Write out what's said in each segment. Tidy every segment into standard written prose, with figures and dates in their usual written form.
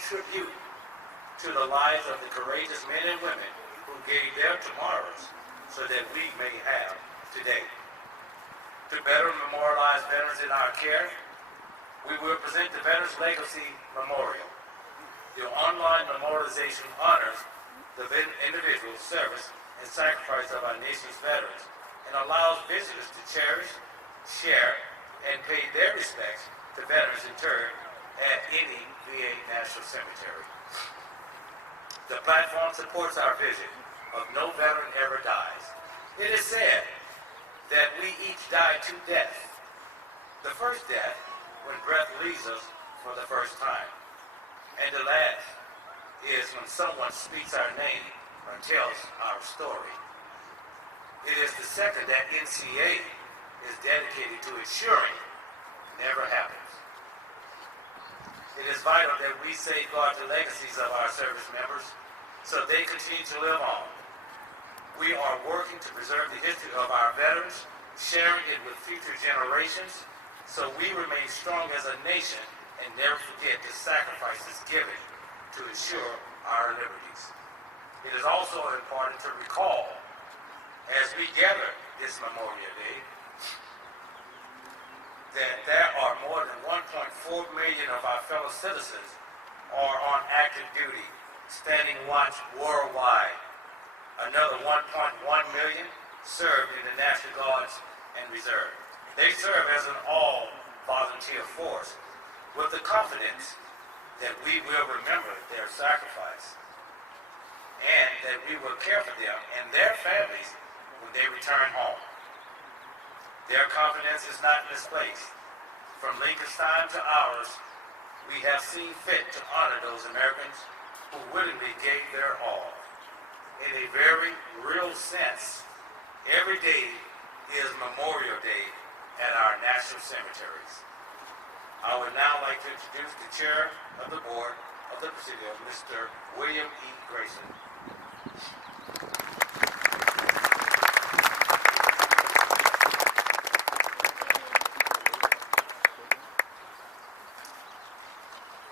tribute to the lives of the courageous men and women who gave their tomorrows so that we may have today. To better memorialize veterans in our care, we will present the Veterans Legacy Memorial. The online memorialization honors the individual service and sacrifice of our nation's veterans and allows visitors to cherish, share, and pay their respects to veterans interred at any VA National Cemetery. The platform supports our vision of no veteran ever dies. It is said that we each die to death. The first death when breath leaves us for the first time. And the last is when someone speaks our name or tells our story. It is the second that NCA is dedicated to ensuring never happens. It is vital that we safeguard the legacies of our service members so they continue to live on. We are working to preserve the history of our veterans, sharing it with future generations, so we remain strong as a nation and never forget the sacrifices given to ensure our liberties. It is also important to recall, as we gather this Memorial Day, that there are more than 1.4 million of our fellow citizens are on active duty, standing watch worldwide. Another 1.1 million serve in the National Guards and Reserve. They serve as an all-volunteer force with the confidence that we will remember their sacrifice and that we will care for them and their families when they return home. Their confidence is not misplaced. From Lincoln's time to ours, we have seen fit to honor those Americans who willingly gave their all. In a very real sense, every day is Memorial Day at our national cemeteries. I would now like to introduce the chair of the board of the Presidio, Mr. William E. Grayson.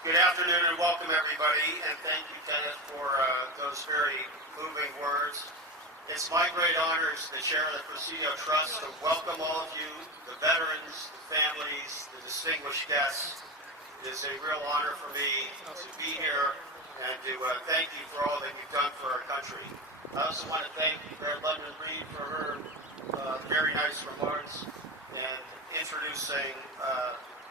Good afternoon and welcome everybody, and thank you, Kenneth, for those very moving words. It's my great honor as the chair of the Presidio Trust to welcome all of you, the veterans, the families, the distinguished guests. It is a real honor for me to be here and to thank you for all that you've done for our country. I also want to thank Mayor London Reed for her very nice remarks and introducing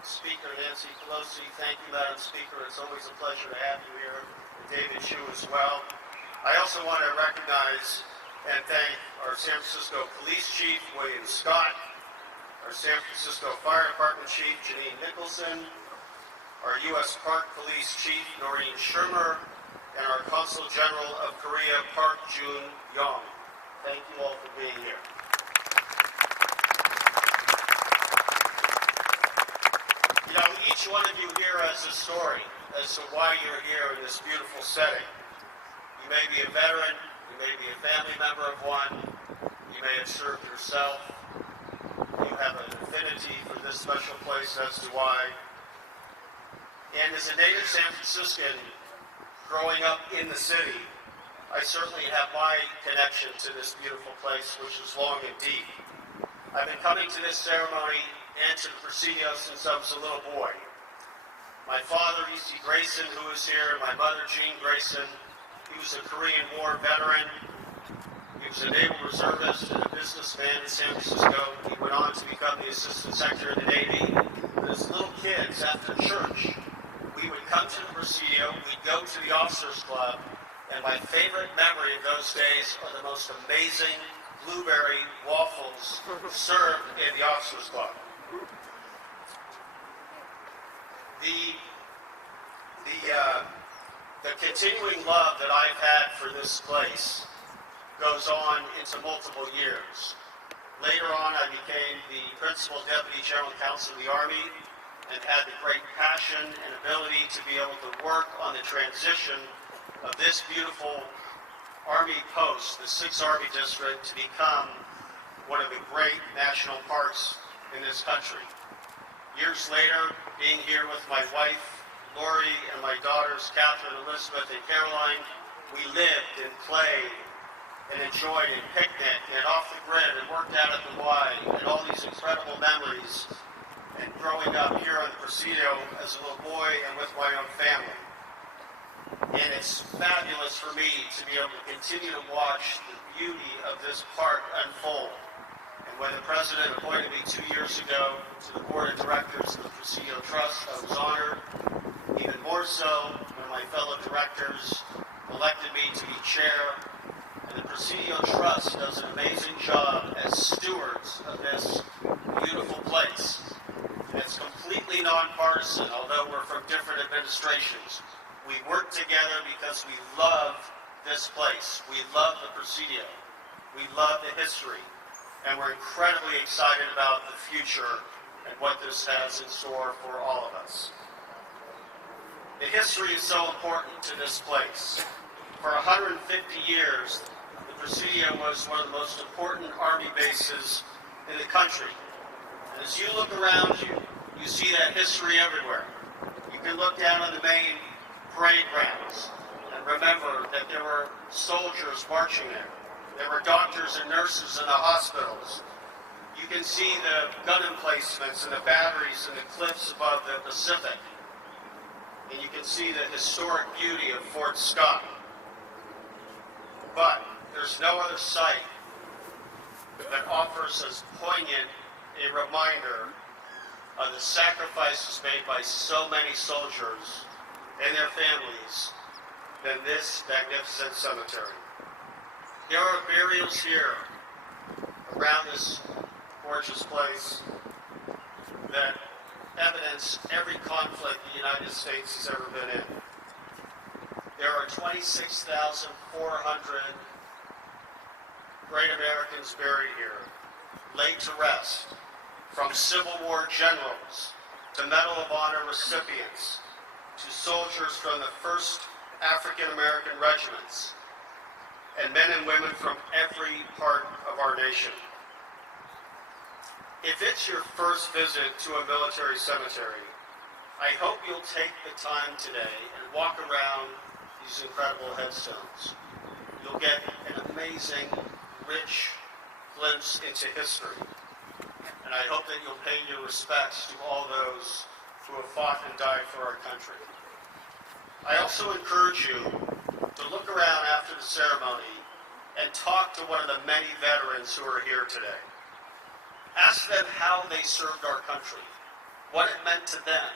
Speaker Nancy Pelosi. Thank you, Madam Speaker. It's always a pleasure to have you here. And David Chu as well. I also want to recognize and thank our San Francisco Police Chief, William Scott, our San Francisco Fire Department Chief, Janine Nicholson, our U.S. Park Police Chief, Noreen Shermer, and our Consul General of Korea, Park Jun-young. Thank you all for being here. You know, each one of you here has a story as to why you're here in this beautiful setting. You may be a veteran, you may be a family member of one, you may have served yourself, you have an affinity for this special place, as do I. And as a native San Franciscan, growing up in the city, I certainly have my connection to this beautiful place, which is long and deep. I've been coming to this ceremony and to the Presidio since I was a little boy. My father, E.C. Grayson, who is here, and my mother, Jean Grayson, he was a Korean War veteran. He was a naval reservist and a businessman in San Francisco. He went on to become the Assistant Secretary of the Navy. But as little kids, after church, we would come to the Presidio, we'd go to the Officers Club, and my favorite memory of those days are the most amazing blueberry waffles served in the Officers Club. The continuing love that I've had for this place goes on into multiple years. Later on, I became the Principal Deputy General Counsel of the Army and had the great passion and ability to be able to work on the transition of this beautiful Army post, the 6th Army District, to become one of the great national parks in this country. Years later, being here with my wife, Lori and my daughters, Catherine, Elizabeth, and Caroline, we lived and played and enjoyed and picnicked and off the grid and worked out at the Y and all these incredible memories and growing up here in the Presidio as a little boy and with my own family. And it's fabulous for me to be able to continue to watch the beauty of this park unfold. And when the president appointed me 2 years ago to the board of directors of the Presidio Trust, I was honored. Even more so when my fellow directors elected me to be chair. And the Presidio Trust does an amazing job as stewards of this beautiful place. And it's completely nonpartisan, although we're from different administrations. We work together because we love this place. We love the Presidio. We love the history. And we're incredibly excited about the future and what this has in store for all of us. The history is so important to this place. For 150 years, the Presidio was one of the most important Army bases in the country. And as you look around you, you see that history everywhere. You can look down on the main parade grounds and remember that there were soldiers marching there. There were doctors and nurses in the hospitals. You can see the gun emplacements and the batteries and the cliffs above the Pacific. And you can see the historic beauty of Fort Scott. But there's no other site that offers as poignant a reminder of the sacrifices made by so many soldiers and their families than this magnificent cemetery. There are burials here around this gorgeous place that evidence every conflict the United States has ever been in. There are 26,400 great Americans buried here, laid to rest, from Civil War generals to Medal of Honor recipients to soldiers from the 1st African American regiments and men and women from every part of our nation. If it's your first visit to a military cemetery, I hope you'll take the time today and walk around these incredible headstones. You'll get an amazing, rich glimpse into history. And I hope that you'll pay your respects to all those who have fought and died for our country. I also encourage you to look around after the ceremony and talk to one of the many veterans who are here today. Ask them how they served our country, what it meant to them,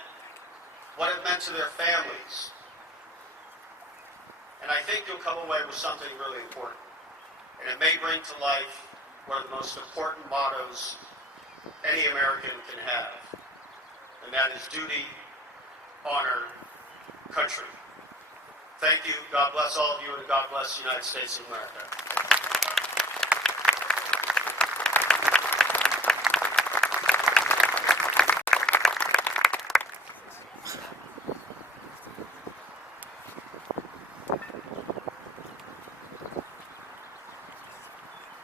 what it meant to their families. And I think you'll come away with something really important. And it may bring to life one of the most important mottos any American can have, and that is duty, honor, country. Thank you. God bless all of you, and God bless the United States of America.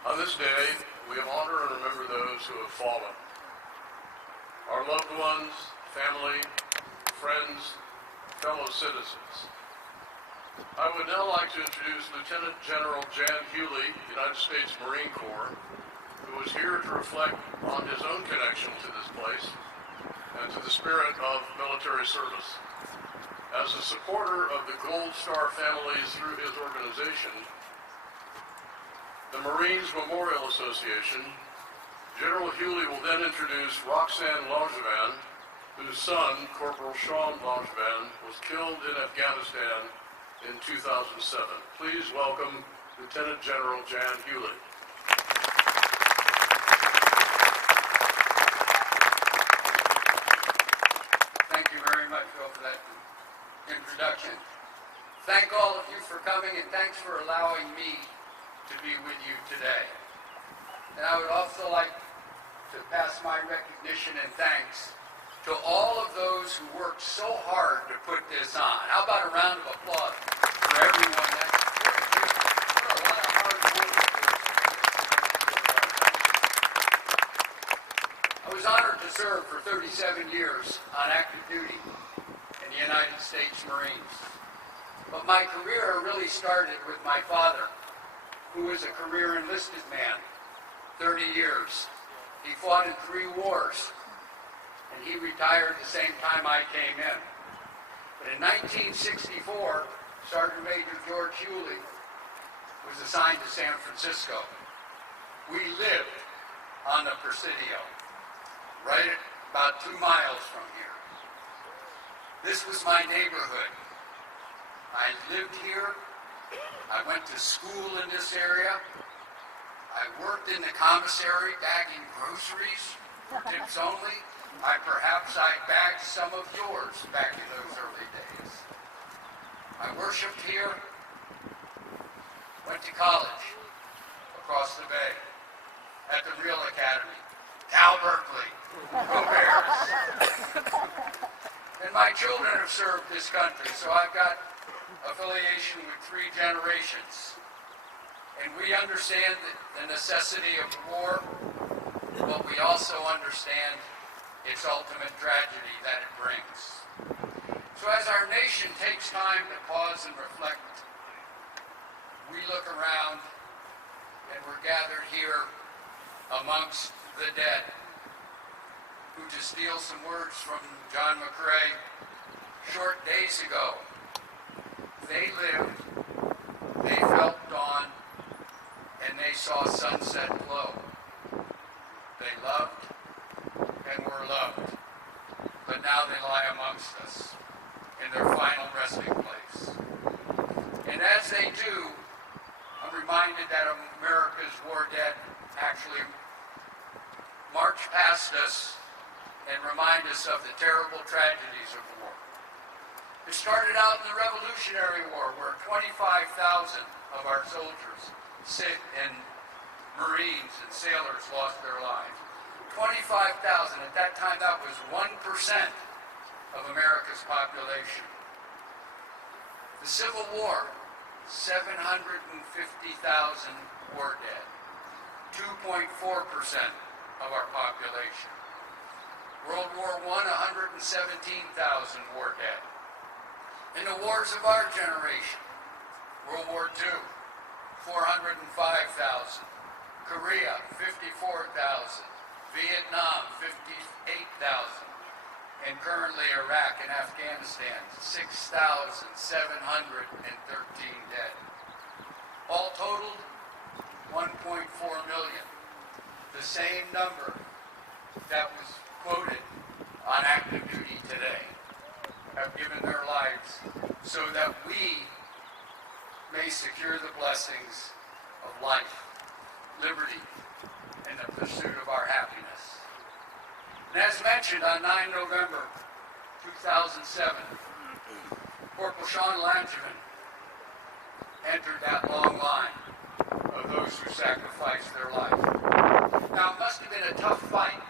On this day, we honor and remember those who have fallen. Our loved ones, family, friends, fellow citizens. I would now like to introduce Lieutenant General Jan Hewley, United States Marine Corps, who is here to reflect on his own connection to this place and to the spirit of military service. As a supporter of the Gold Star families through his organization, the Marines Memorial Association, General Hewley will then introduce Roxanne Langevin, whose son, Corporal Sean Langevin, was killed in Afghanistan in 2007. Please welcome Lieutenant General Jan Hewley. Thank you very much, Phil, for that introduction. Thank all of you for coming, and thanks for allowing me to be with you today. And I would also like to pass my recognition and thanks to all of those who worked so hard to put this on. How about a round of applause for everyone that worked? A lot of hard work. I was honored to serve for 37 years on active duty in the the United States Marines. But my career really started with my father, who was a career enlisted man, 30 years. He fought in 3 wars, and he retired the same time I came in. But in 1964, Sergeant Major George Hewley was assigned to San Francisco. We lived on the Presidio, right about 2 miles from here. This was my neighborhood. I lived here. I went to school in this area. I worked in the commissary bagging groceries for tips only. Perhaps I bagged some of yours back in those early days. I worshiped here, went to college across the bay at the Real Academy, Cal Berkeley, go Bears. And my children have served this country, so I've got affiliation with 3 generations. And we understand the necessity of war, but we also understand its ultimate tragedy that it brings. So as our nation takes time to pause and reflect, we look around and we're gathered here amongst the dead, who, to steal some words from John McCrae short days ago, they lived, they felt dawn, and they saw sunset glow. They loved and were loved, but now they lie amongst us in their final resting place. And as they do, I'm reminded that America's war dead actually march past us and remind us of the terrible tragedies of war. It started out in the Revolutionary War, where 25,000 of our soldiers, and Marines and sailors lost their lives. 25,000. At that time, that was 1% of America's population. The Civil War, 750,000 were dead. 2.4% of our population. World War I, 117,000 were dead. In the wars of our generation, World War II, 405,000. Korea, 54,000. Vietnam, 58,000. And currently Iraq and Afghanistan, 6,713 dead. All totaled, 1.4 million. The same number that was quoted on active duty today have given their lives so that we may secure the blessings of life, liberty, and the pursuit of our happiness. And as mentioned, on 9 November 2007, Corporal Sean Langevin entered that long line of those who sacrificed their life. Now, it must have been a tough fight,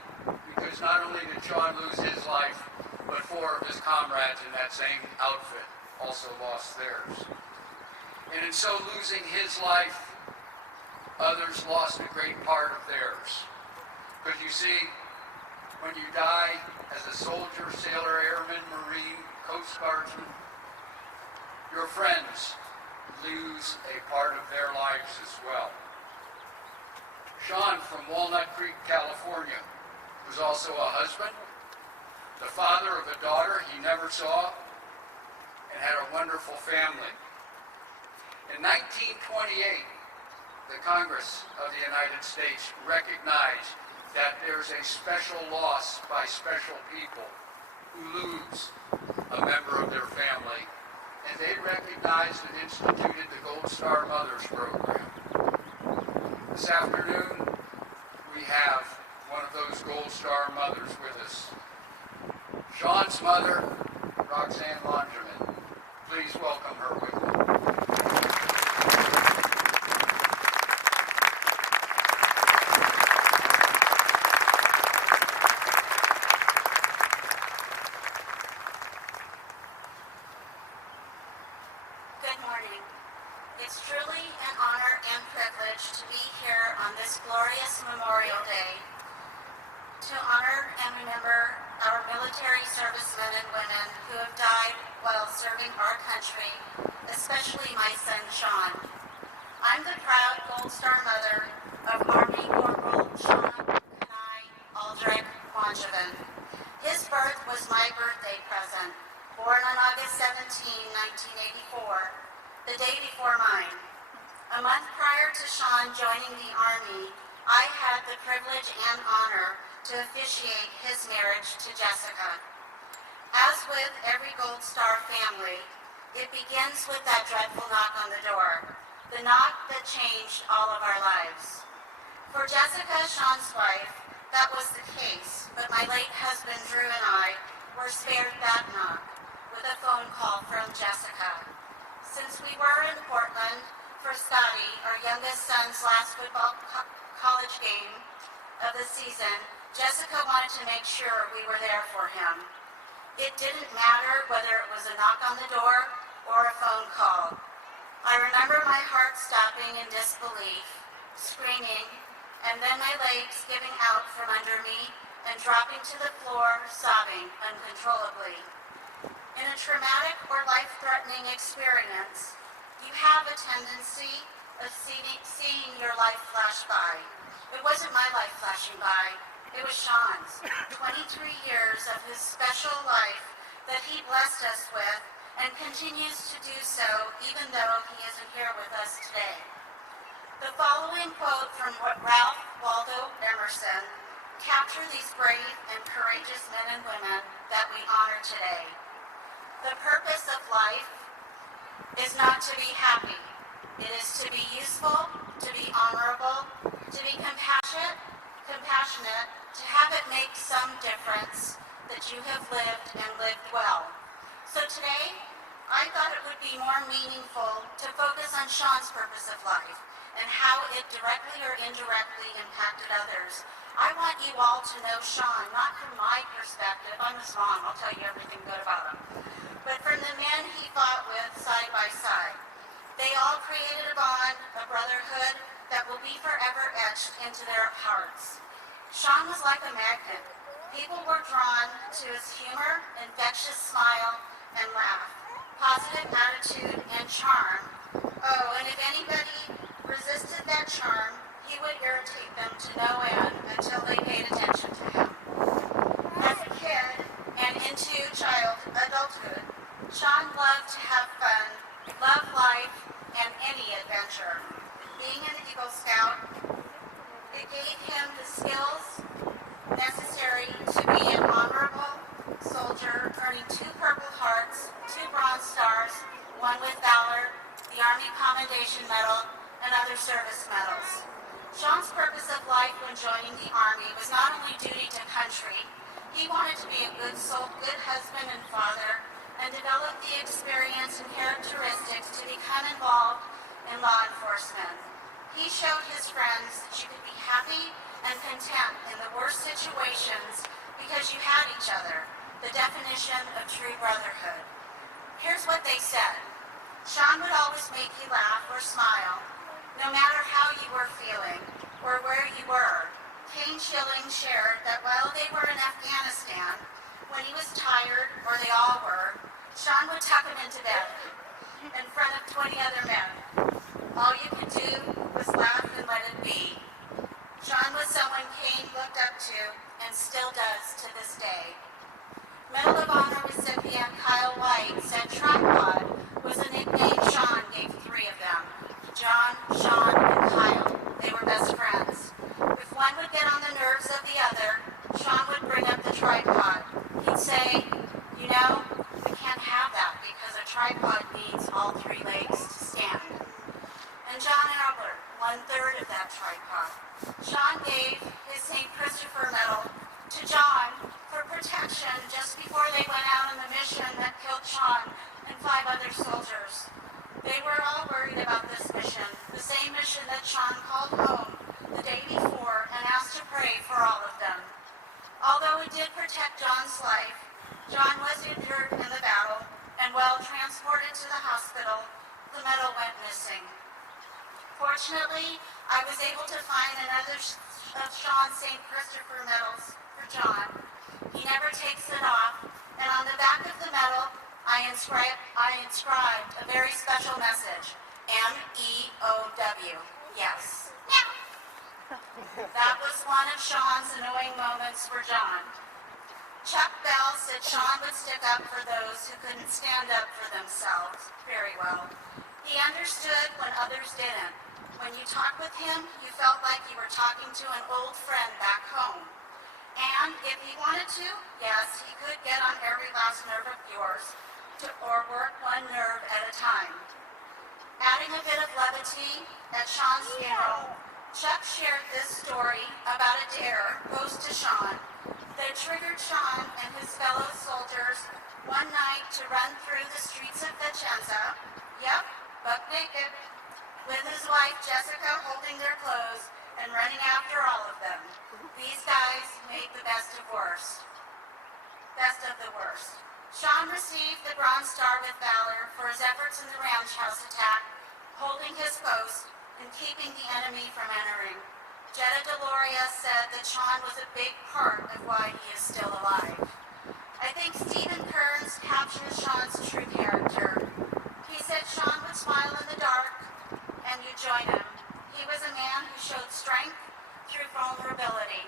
because not only did Sean lose his life, but 4 of his comrades in that same outfit also lost theirs. And in so losing his life, others lost a great part of theirs. Because you see, when you die as a soldier, sailor, airman, Marine, Coast Guardsman, your friends lose a part of their lives as well. Sean from Walnut Creek, California, was also a husband, the father of a daughter he never saw, and had a wonderful family. In 1928, the Congress of the United States recognized that there's a special loss by special people who lose a member of their family, and they recognized and instituted the Gold Star Mothers Program. This afternoon, we have one of those Gold Star mothers with us. Sean's mother, Roxanne Langevin. Please welcome her with me. Good morning. It's truly an honor and privilege to be here on this glorious Memorial Day to honor and remember our military servicemen and women who have died while serving our country, especially my son Sean. I'm the proud Gold Star mother of Army Corporal Sean Kanai Aldrich Wangevin. His birth was my birthday present, born on August 17, 1984, the day before mine. A month prior to Sean joining the Army, I had the privilege and honor to officiate his marriage to Jessica. As with every Gold Star family, it begins with that dreadful knock on the door, the knock that changed all of our lives. For Jessica, Sean's wife, that was the case, but my late husband Drew and I were spared that knock with a phone call from Jessica. Since we were in Portland for Scotty, our youngest son's last football college game of the season, Jessica wanted to make sure we were there for him. It didn't matter whether it was a knock on the door or a phone call. I remember my heart stopping in disbelief, screaming, and then my legs giving out from under me and dropping to the floor, sobbing uncontrollably. In a traumatic or life-threatening experience, you have a tendency of seeing your life flash by. It wasn't my life flashing by, it was Sean's. 23 years of his special life that he blessed us with and continues to do so even though he isn't here with us today. The following quote from Ralph Waldo Emerson capture these brave and courageous men and women that we honor today. The purpose of life is not to be happy. It is to be useful, to be honorable, to be compassionate, to have it make some difference that you have lived and lived well. So today, I thought it would be more meaningful to focus on Sean's purpose of life and how it directly or indirectly impacted others. I want you all to know Sean, not from my perspective. I'm his mom, I'll tell you everything good about him. But from the men he fought with side by side. They all created a bond, a brotherhood that will be forever etched into their hearts. Sean was like a magnet. People were drawn to his humor, infectious smile, and laugh, positive attitude, and charm. Oh, and if anybody resisted that charm, he would irritate them to no end until they paid attention to him. As a kid and into adulthood, Sean loved to have fun, loved life, and any adventure. Being an Eagle Scout, it gave him the skills necessary to be an honorable soldier, earning 2 Purple Hearts, 2 Bronze Stars, 1 with Valor, the Army Commendation Medal, and other service medals. Sean's purpose of life when joining the Army was not only duty to country. He wanted to be a good soul, good husband and father, and develop the experience and characteristics to become involved in law enforcement. He showed his friends that you could be happy and content in the worst situations because you had each other, the definition of true brotherhood. Here's what they said. Sean would always make you laugh or smile, no matter how you were feeling or where you were. Kane Schilling shared that while they were in Afghanistan, when he was tired, or they all were, Sean would tuck him into bed in front of 20 other men. All you could do was laugh and let it be. Sean was someone Kane looked up to and still does to this day. Medal of Honor recipient Kyle White said tripod was a nickname Sean gave 3 of them. John, Sean, and Kyle. They were best friends. If one would get on the nerves of the other, Sean would bring up the tripod. He'd say, you know, we can't have that because a tripod needs all 3 legs to stand. And John Albert, 1/3 of that tripod. Sean gave his St. Christopher Medal to John for protection just before they went out on the mission that killed Sean and 5 other soldiers. They were all worried about this mission, the same mission that Sean called home the day before and asked to pray for all of them. Although it did protect John's life, John was injured in the battle, and while transported to the hospital, the medal went missing. Fortunately, I was able to find another of Sean's St. Christopher medals for John. He never takes it off, and on the back of the medal, I inscribed a very special message, MEOW, yes. That was one of Sean's annoying moments for John. Chuck Bell said Sean would stick up for those who couldn't stand up for themselves very well. He understood when others didn't. When you talked with him, you felt like you were talking to an old friend back home. And if he wanted to, yes, he could get on every last nerve of yours, or work one nerve at a time. Adding a bit of levity, at Sean's funeral, Chuck shared this story about a dare posed to Sean that triggered Sean and his fellow soldiers one night to run through the streets of Vicenza, yep, buck naked, with his wife Jessica holding their clothes and running after all of them. These guys made the best of the worst. Sean received the Bronze Star with Valor for his efforts in the Ranch House attack, holding his post and keeping the enemy from entering. Jetta Deloria said that Sean was a big part of why he is still alive. I think Stephen Kearns captures Sean's true character. He said Sean would smile in the dark and you'd join him. He was a man who showed strength through vulnerability.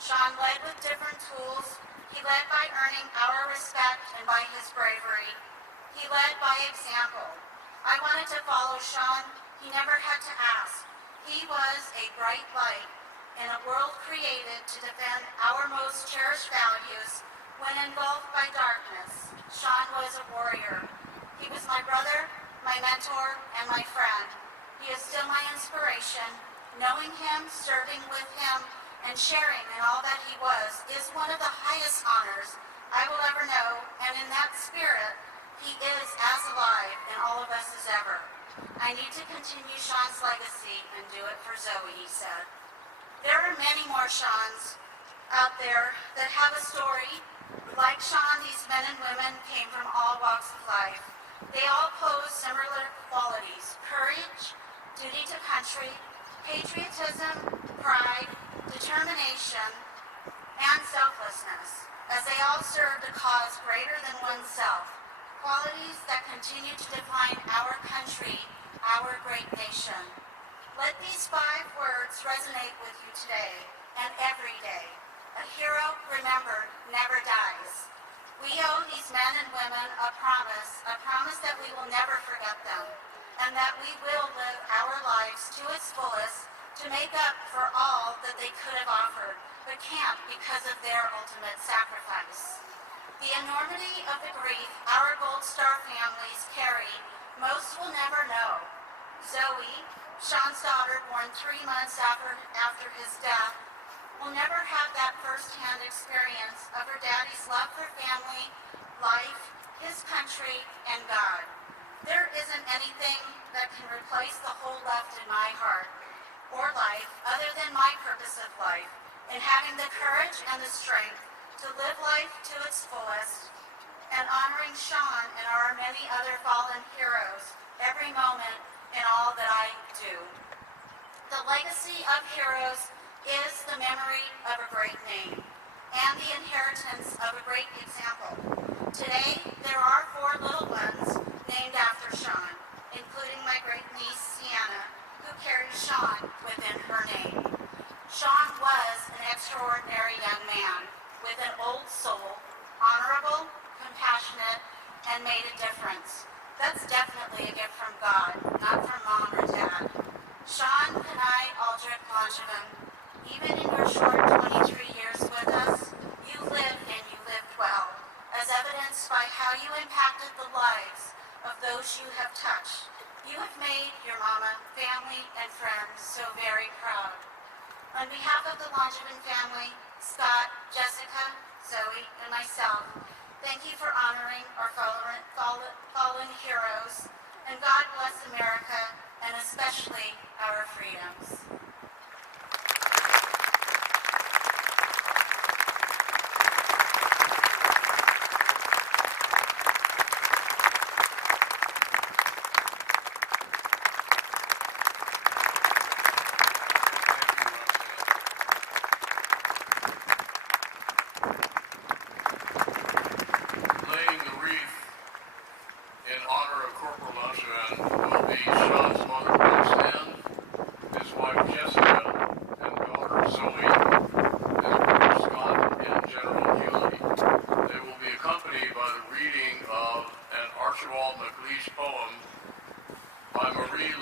Sean led with different tools. He led by earning our respect and by his bravery. He led by example. I wanted to follow Sean. He never had to ask. He was a bright light in a world created to defend our most cherished values when engulfed by darkness. Sean was a warrior. He was my brother, my mentor, and my friend. He is still my inspiration. Knowing him, serving with him, and sharing in all that he was is one of the highest honors I will ever know, and in that spirit, he is as alive in all of us as ever. I need to continue Sean's legacy and do it for Zoe, he said. There are many more Seans out there that have a story. Like Sean, these men and women came from all walks of life. They all pose similar qualities: courage, duty to country, patriotism, pride, determination, and selflessness, as they all served a cause greater than oneself, qualities that continue to define our country, our great nation. Let these 5 words resonate with you today and every day. A hero remembered never dies. We owe these men and women a promise that we will never forget them, and that we will live our lives to its fullest to make up for all that they could have offered, but can't because of their ultimate sacrifice. The enormity of the grief our Gold Star families carry, most will never know. Zoe, Sean's daughter, born 3 months after his death, will never have that first-hand experience of her daddy's love for family, life, his country, and God. There isn't anything that can replace the hole left in my heart or life other than my purpose of life, in having the courage and the strength to live life to its fullest, and honoring Sean and our many other fallen heroes every moment in all that I do. The legacy of heroes is the memory of a great name and the inheritance of a great example. Today, there are 4 little ones named after Sean, including my great niece, Sienna, who carries Sean within her name. Sean was an extraordinary young man with an old soul, honorable, compassionate, and made a difference. That's definitely a gift from God, not from Mom or Dad. Sean Kanai Aldrich Langevin, even in your short 23 years with us, you lived and you lived well, as evidenced by how you impacted the lives of those you have touched. You have made your mama, family, and friends so very proud. On behalf of the Langevin family, Scott, Jessica, Zoe, and myself, thank you for honoring our fallen heroes, and God bless America, and especially our freedoms. wife Jessica and daughter Zoe, his brother Scott, and General Healy. They will be accompanied by the reading of an Archibald MacLeish poem by Marie